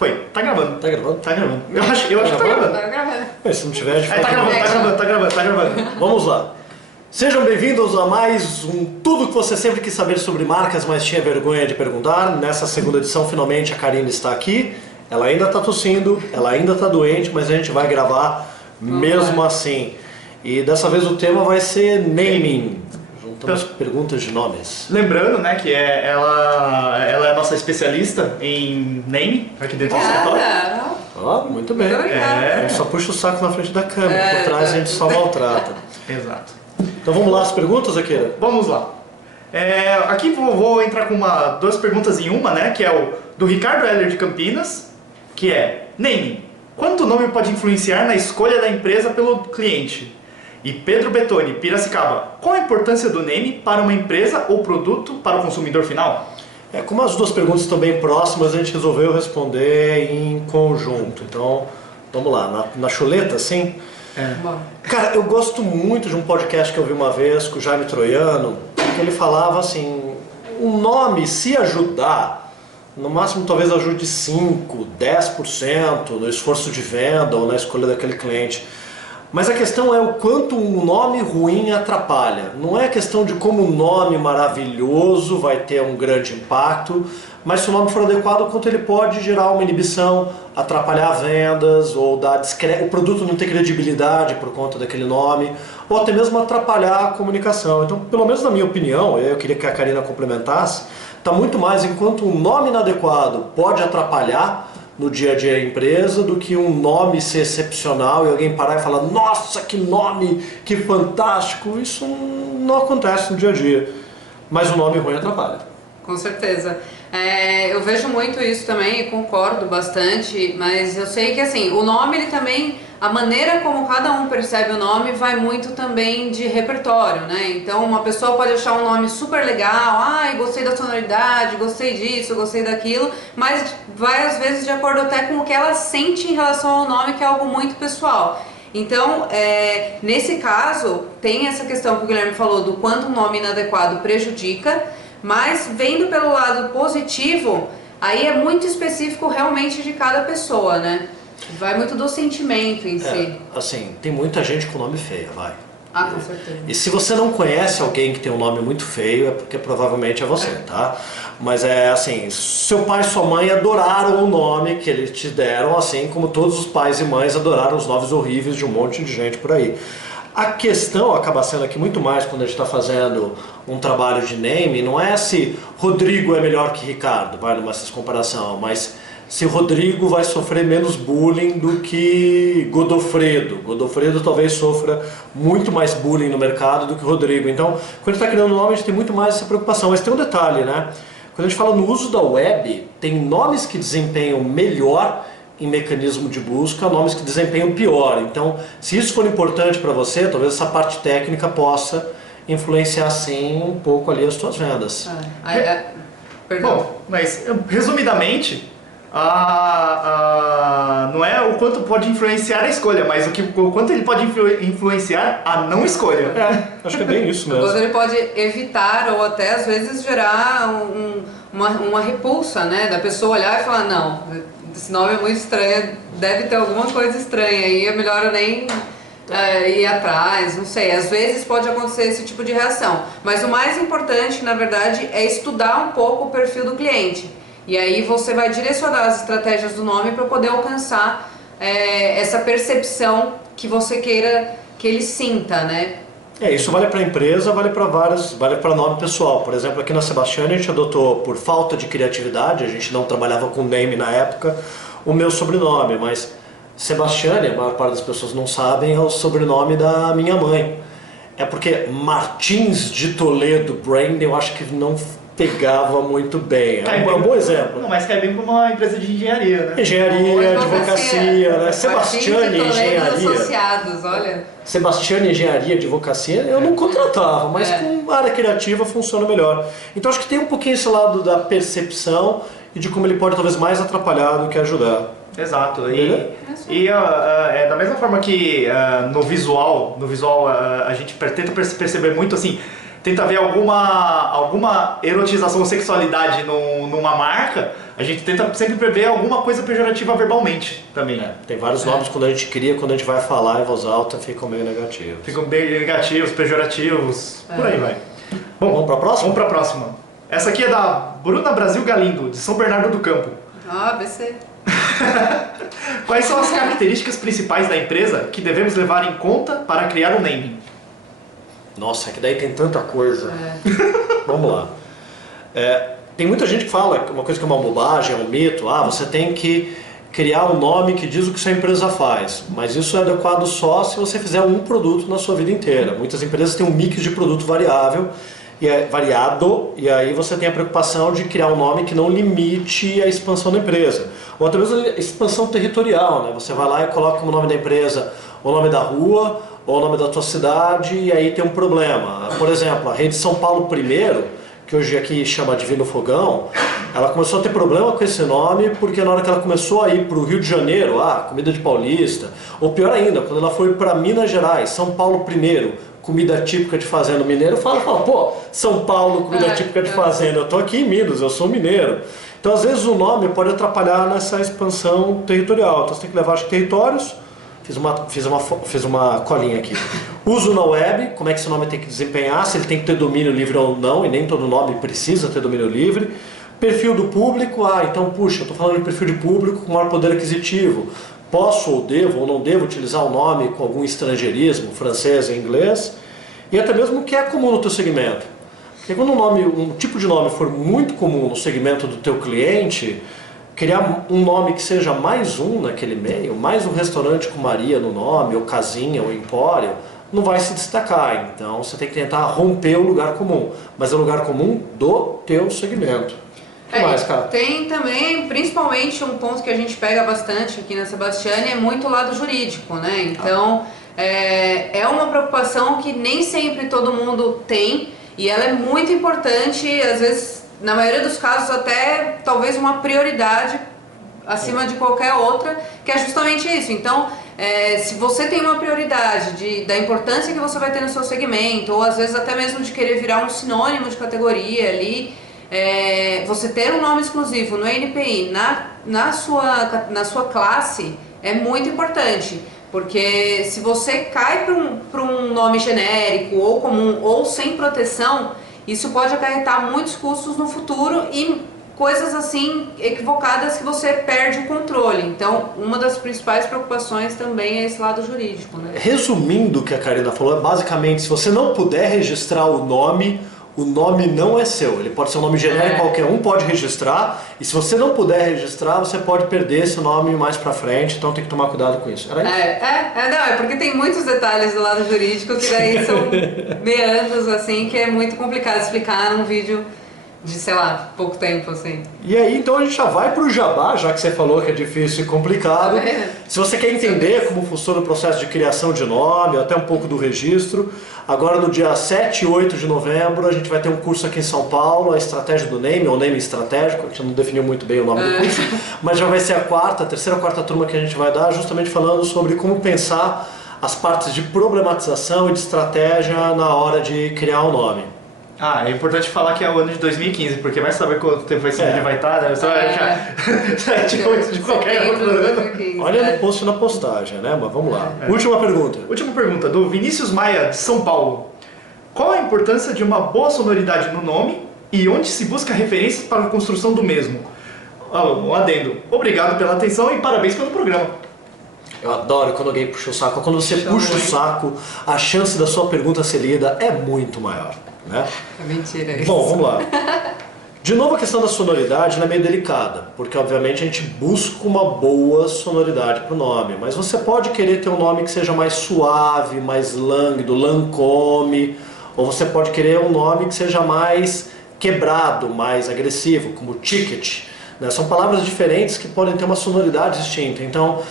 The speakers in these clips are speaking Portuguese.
Foi. Tá gravando. Tá gravando? Tá gravando. Eu acho que tá gravando. Tá gravando. Mas se não tiver, a gente Tá gravando. Vamos lá. Sejam bem-vindos a mais um Tudo que você sempre quis saber sobre marcas, mas tinha vergonha de perguntar. Nessa segunda edição, finalmente, a Karina está aqui. Ela ainda está tossindo, ela ainda está doente, mas a gente vai gravar mesmo assim. E dessa vez o tema vai ser naming. Juntamos perguntas de nomes. Lembrando, né, que ela é a nossa especialista em name aqui dentro do escritório. Ó, muito bem. Muito obrigada. A gente só puxa o saco na frente da câmera, por trás a gente só maltrata. Exato. Então vamos lá as perguntas, Akira? Vamos lá. Aqui vou entrar com duas perguntas em uma, né, que é o do Ricardo Heller de Campinas, que é: naming. Quanto o nome pode influenciar na escolha da empresa pelo cliente? E Pedro Betoni, Piracicaba, qual a importância do name para uma empresa ou produto para o consumidor final? Como as duas perguntas estão bem próximas, a gente resolveu responder em conjunto. Então, vamos lá, na chuleta, sim? Cara, eu gosto muito de um podcast que eu vi uma vez com o Jaime Troiano, que ele falava assim, um nome, se ajudar, no máximo talvez ajude 5%, 10% no esforço de venda ou na escolha daquele cliente. Mas a questão é o quanto um nome ruim atrapalha. Não é questão de como um nome maravilhoso vai ter um grande impacto, mas se o nome for adequado, o quanto ele pode gerar uma inibição, atrapalhar vendas, ou o produto não ter credibilidade por conta daquele nome, ou até mesmo atrapalhar a comunicação. Então, pelo menos na minha opinião, eu queria que a Karina complementasse, está muito mais enquanto um nome inadequado pode atrapalhar no dia a dia da empresa do que um nome ser excepcional e alguém parar e falar: nossa, que nome, que fantástico. Isso não acontece no dia a dia, mas o nome ruim atrapalha. Com certeza. Eu vejo muito isso também e concordo bastante, mas eu sei que assim, o nome ele também, a maneira como cada um percebe o nome vai muito também de repertório, né? Então uma pessoa pode achar um nome super legal, gostei da sonoridade, gostei disso, gostei daquilo, mas vai às vezes de acordo até com o que ela sente em relação ao nome, que é algo muito pessoal. Então, nesse caso, tem essa questão que o Guilherme falou do quanto um nome inadequado prejudica, mas vendo pelo lado positivo, aí é muito específico realmente de cada pessoa, né? Vai muito do sentimento em si. Assim, tem muita gente com nome feio, vai. Com certeza. E se você não conhece alguém que tem um nome muito feio, é porque provavelmente é você, tá? Mas assim, seu pai e sua mãe adoraram o nome que eles te deram, assim como todos os pais e mães adoraram os nomes horríveis de um monte de gente por aí. A questão acaba sendo aqui muito mais quando a gente está fazendo um trabalho de name, não é se Rodrigo é melhor que Ricardo, vai numa comparação, mas se Rodrigo vai sofrer menos bullying do que Godofredo. Godofredo talvez sofra muito mais bullying no mercado do que Rodrigo. Então, quando a gente está criando nome, a gente tem muito mais essa preocupação. Mas tem um detalhe, né? Quando a gente fala no uso da web, tem nomes que desempenham melhor em mecanismo de busca, nomes que desempenham pior. Então, se isso for importante para você, talvez essa parte técnica possa influenciar sim um pouco ali as suas vendas. Perdão. Bom, mas resumidamente, não é o quanto pode influenciar a escolha, mas o quanto ele pode influenciar a não escolha. Acho que é bem isso mesmo. Quando ele pode evitar ou até às vezes gerar uma repulsa, né? Da pessoa olhar e falar: não, esse nome é muito estranho, deve ter alguma coisa estranha aí, é melhor eu nem ir atrás, não sei. Às vezes pode acontecer esse tipo de reação, mas o mais importante, na verdade, é estudar um pouco o perfil do cliente. E aí você vai direcionar as estratégias do nome para poder alcançar essa percepção que você queira que ele sinta, né? Isso vale para a empresa, vale para nome pessoal. Por exemplo, aqui na Sebastiani a gente adotou, por falta de criatividade, a gente não trabalhava com name na época, o meu sobrenome, mas Sebastiani, a maior parte das pessoas não sabem, é o sobrenome da minha mãe. É porque Martins de Toledo Brand, eu acho que não pegava muito bem. É um bom exemplo. Não, mas cai bem para uma empresa de engenharia, né? Engenharia, advocacia, né? Sebastiani Engenharia. Associados, olha. Sebastiani Engenharia, advocacia, eu não contratava, mas com área criativa funciona melhor. Então acho que tem um pouquinho esse lado da percepção e de como ele pode talvez mais atrapalhar do que ajudar. Exato. E da mesma forma que no visual a gente tenta perceber muito assim, tenta ver alguma erotização ou sexualidade numa marca, a gente tenta sempre prever alguma coisa pejorativa verbalmente também. Tem vários nomes quando a gente cria, quando a gente vai falar em voz alta, ficam meio negativos. Ficam bem negativos, pejorativos, por aí vai. Bom, vamos para a próxima? Vamos para a próxima. Essa aqui é da Bruna Brasil Galindo, de São Bernardo do Campo. ABC. Quais são as características principais da empresa que devemos levar em conta para criar um naming? Nossa, é que daí tem tanta coisa. Vamos lá. Tem muita gente que fala uma coisa que é uma bobagem, é um mito. Você tem que criar um nome que diz o que sua empresa faz. Mas isso é adequado só se você fizer um produto na sua vida inteira. Muitas empresas têm um mix de produto variável e variado, e aí você tem a preocupação de criar um nome que não limite a expansão da empresa. Ou até mesmo a expansão territorial, né? Você vai lá e coloca como nome da empresa o nome da rua ou o nome da tua cidade, e aí tem um problema. Por exemplo, a rede São Paulo I, que hoje aqui chama Divino Fogão, ela começou a ter problema com esse nome porque na hora que ela começou a ir para o Rio de Janeiro, comida de paulista, ou pior ainda, quando ela foi para Minas Gerais, São Paulo I, comida típica de fazenda mineiro, fala, pô, São Paulo, comida típica de fazenda, eu tô aqui em Minas, eu sou mineiro. Então às vezes o nome pode atrapalhar nessa expansão territorial, então você tem que levar, acho que, territórios. Fiz uma colinha aqui. Uso na web, como é que esse nome tem que desempenhar, se ele tem que ter domínio livre ou não, e nem todo nome precisa ter domínio livre. Perfil do público, então puxa, eu estou falando de perfil de público com maior poder aquisitivo. Posso ou não devo utilizar o nome com algum estrangeirismo, francês e inglês, e até mesmo o que é comum no teu segmento. Porque quando um tipo de nome for muito comum no segmento do teu cliente, criar um nome que seja mais um naquele meio, mais um restaurante com Maria no nome, ou casinha, ou empório, não vai se destacar. Então você tem que tentar romper o lugar comum, mas é o lugar comum do teu segmento. O que mais, cara? Tem também, principalmente, um ponto que a gente pega bastante aqui na Sebastiani, é muito o lado jurídico, né? Então, é uma preocupação que nem sempre todo mundo tem, e ela é muito importante, às vezes, na maioria dos casos, até talvez uma prioridade acima de qualquer outra, que é justamente isso. Então, se você tem uma prioridade da importância que você vai ter no seu segmento, ou às vezes até mesmo de querer virar um sinônimo de categoria ali, você ter um nome exclusivo no NPI na sua classe é muito importante, porque se você cai para um nome genérico ou comum ou sem proteção, isso pode acarretar muitos custos no futuro e coisas assim equivocadas que você perde o controle. Então, uma das principais preocupações também é esse lado jurídico, né? Resumindo o que a Karina falou, basicamente, se você não puder registrar o nome não é seu. Ele pode ser um nome genérico, qualquer um pode registrar, e se você não puder registrar, você pode perder esse nome mais pra frente, então tem que tomar cuidado com isso. Era isso? Não, é porque tem muitos detalhes do lado jurídico que daí são meandros, assim, que é muito complicado explicar num vídeo de, sei lá, pouco tempo, assim. E aí, então a gente já vai pro jabá, já que você falou que é difícil e complicado. Se você quer entender como funciona o processo de criação de nome, até um pouco do registro, agora no dia 7 e 8 de novembro a gente vai ter um curso aqui em São Paulo, a estratégia do name, ou name estratégico, a gente não definiu muito bem o nome do curso, mas já vai ser a terceira ou quarta turma que a gente vai dar, justamente falando sobre como pensar as partes de problematização e de estratégia na hora de criar um nome. É importante falar que é o ano de 2015, porque vai saber quanto tempo esse vídeo vai estar, né? De qualquer outro ano. Olha no post na postagem, né? Mas vamos lá. Última pergunta. Última pergunta, do Vinícius Maia, de São Paulo. Qual a importância de uma boa sonoridade no nome e onde se busca referências para a construção do mesmo? Um adendo. Obrigado pela atenção e parabéns pelo programa. Eu adoro quando alguém puxa o saco. Quando você puxa o saco, a chance da sua pergunta ser lida é muito maior. Né? É mentira isso. Bom, vamos lá. De novo, a questão da sonoridade é meio delicada, porque obviamente a gente busca uma boa sonoridade para o nome, mas você pode querer ter um nome que seja mais suave, mais lânguido, Lancôme, ou você pode querer um nome que seja mais quebrado, mais agressivo, como Ticket. Né? São palavras diferentes que podem ter uma sonoridade distinta. Então,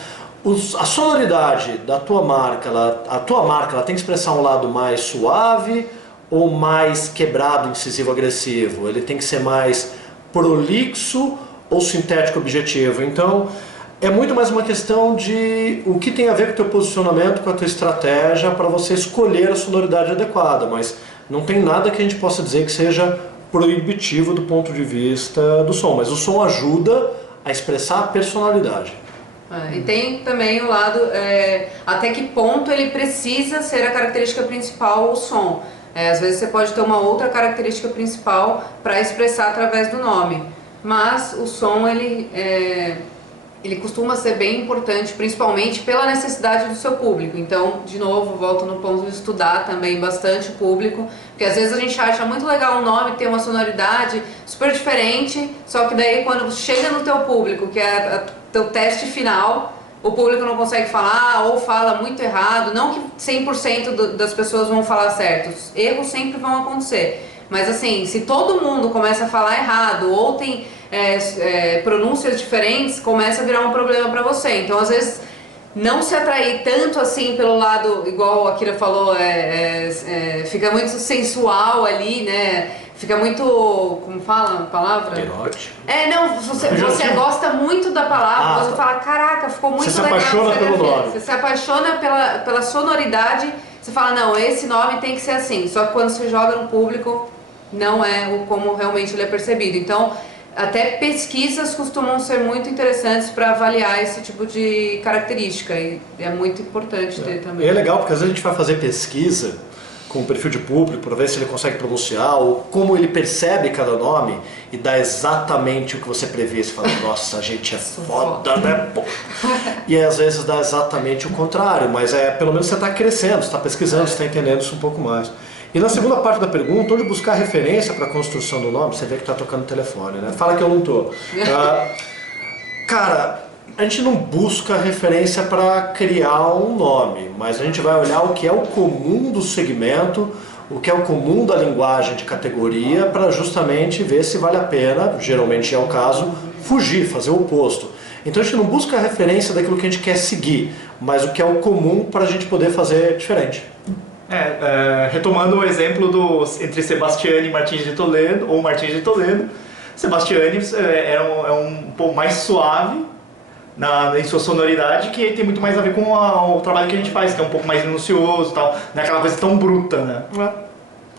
a sonoridade da tua marca, a tua marca ela tem que expressar um lado mais suave, ou mais quebrado, incisivo, agressivo? Ele tem que ser mais prolixo ou sintético objetivo? Então, É muito mais uma questão de o que tem a ver com o teu posicionamento, com a tua estratégia para você escolher a sonoridade adequada, mas não tem nada que a gente possa dizer que seja proibitivo do ponto de vista do som, mas o som ajuda a expressar a personalidade. E tem também o lado, até que ponto ele precisa ser a característica principal, o som. Às vezes você pode ter uma outra característica principal para expressar através do nome, mas o som ele costuma ser bem importante, principalmente pela necessidade do seu público. Então, de novo, volto no ponto de estudar também bastante o público, porque às vezes a gente acha muito legal um nome ter uma sonoridade super diferente, só que daí quando chega no teu público, que é teu teste final, o público não consegue falar ou fala muito errado. Não que 100% das pessoas vão falar certo, erros sempre vão acontecer. Mas assim, se todo mundo começa a falar errado ou tem pronúncias diferentes, começa a virar um problema para você. Então, às vezes, não se atrair tanto assim pelo lado, igual a Kira falou, fica muito sensual ali, né? Fica muito, como fala a palavra? Erótico. Não, você gosta muito da palavra, você fala, caraca, ficou muito legal. Você se apaixona pelo nome. Você se apaixona pela sonoridade, você fala, não, esse nome tem que ser assim. Só que quando você joga no público, não é como realmente ele é percebido. Então, até pesquisas costumam ser muito interessantes para avaliar esse tipo de característica, e é muito importante ter também. E é legal porque às vezes a gente vai fazer pesquisa com o perfil de público para ver se ele consegue pronunciar ou como ele percebe cada nome e dá exatamente o que você prevê. Você fala, nossa, a gente é foda, né? Pô. E às vezes dá exatamente o contrário, mas pelo menos você está crescendo, você está pesquisando, você está entendendo isso um pouco mais. E na segunda parte da pergunta, onde buscar referência para a construção do nome, você vê que está tocando o telefone, né? Fala que eu não tô. Cara, a gente não busca referência para criar um nome, mas a gente vai olhar o que é o comum do segmento, o que é o comum da linguagem de categoria, para justamente ver se vale a pena, geralmente é o caso, fugir, fazer o oposto. Então a gente não busca a referência daquilo que a gente quer seguir, mas o que é o comum para a gente poder fazer diferente. Retomando o exemplo entre Sebastiani e Martins de Toledo, ou Martins de Toledo, Sebastiani é um pouco mais suave em sua sonoridade, que tem muito mais a ver com o trabalho que a gente faz, que é um pouco mais minucioso e tal, não é aquela coisa tão bruta, né?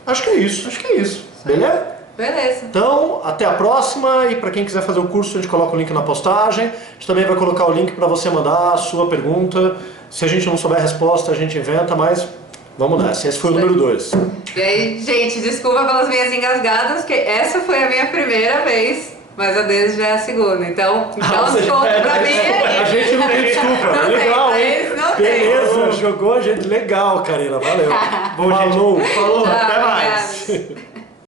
Acho que é isso. Beleza? Beleza. Então, até a próxima, e para quem quiser fazer o curso, a gente coloca o link na postagem. A gente também vai colocar o link para você mandar a sua pergunta. Se a gente não souber a resposta, a gente inventa, mas vamos nessa. Esse foi o número 2. E aí, gente, desculpa pelas minhas engasgadas, porque essa foi a minha primeira vez, mas a deles já é a segunda. Então desconto pra mim. A gente não tem desculpa. Não Legal, tem, hein? não Beleza, jogou a gente legal, Karina. Valeu. Bom, Falou. Falou, Tchau, até mais. obrigada.